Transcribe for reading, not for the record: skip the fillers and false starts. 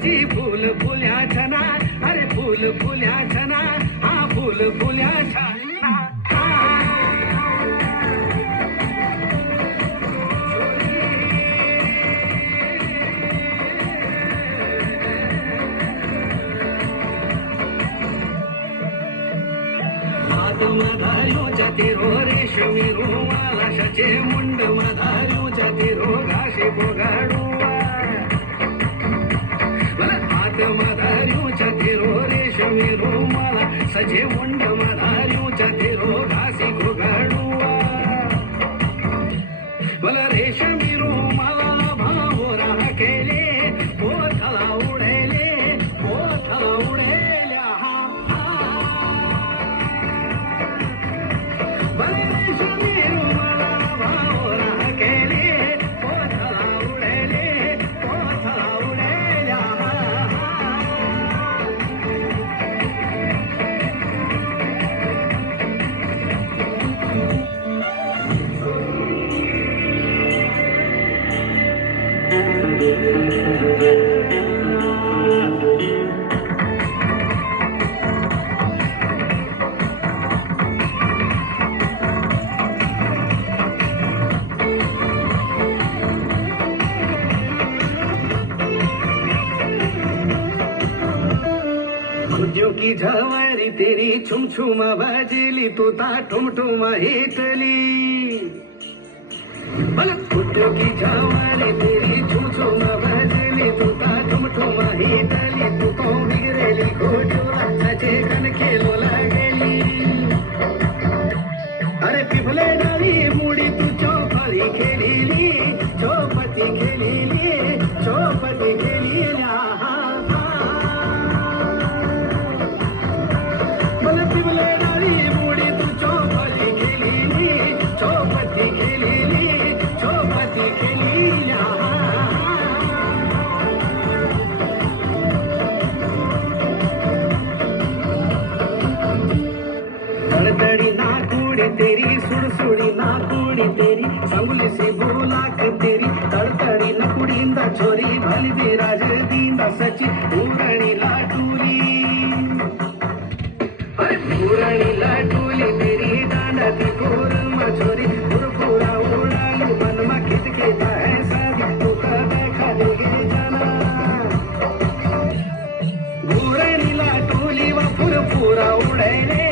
सची फूल फुल्या छना अरे फूल फुल्या छना हा फूल फुल्या छना मधारियों तेरो रेशमी रुमाला शचे मुंड मधारियों तेरो घासे पोगाडुआ हात मधारियों तेरो रेशमी रुमाला सचे मुंड मधारियों तेरो घासे पोगाडुआ मला रेशमी रुमाला भावोरा केले पोथला उडेले पोथला उडेल्या की झवारी तेरी छुम छुमा बाजली तू ता ठुम ठुमा हिटली फुटो की झवारी तेरी छुम छुमा बाजली तू ता ठुम ठुमा हिटली तू तो बिगरेली खोटोला सचे कन खेलो लागली अरे पिफले डाली मुडी तू चौपती खेलीली चौपती खेलीली चौपती खेलीला तेरी सुड़सुड़ी नाकुड़ी तेरी संगुली सी बुलाक तेरी तड़तड़ी नकुड़ींदा छोरी भली दी राज दींदा सची पूरणी लाटूली अरे पूरणी लाटूली तेरी दाना दी कोरमा छोरी पुरपुरा उड़ालू मनमा खिटकेता है सादी तू का देखा देगे जाना पूरणी लाटूली व पुरपुरा उड़ेले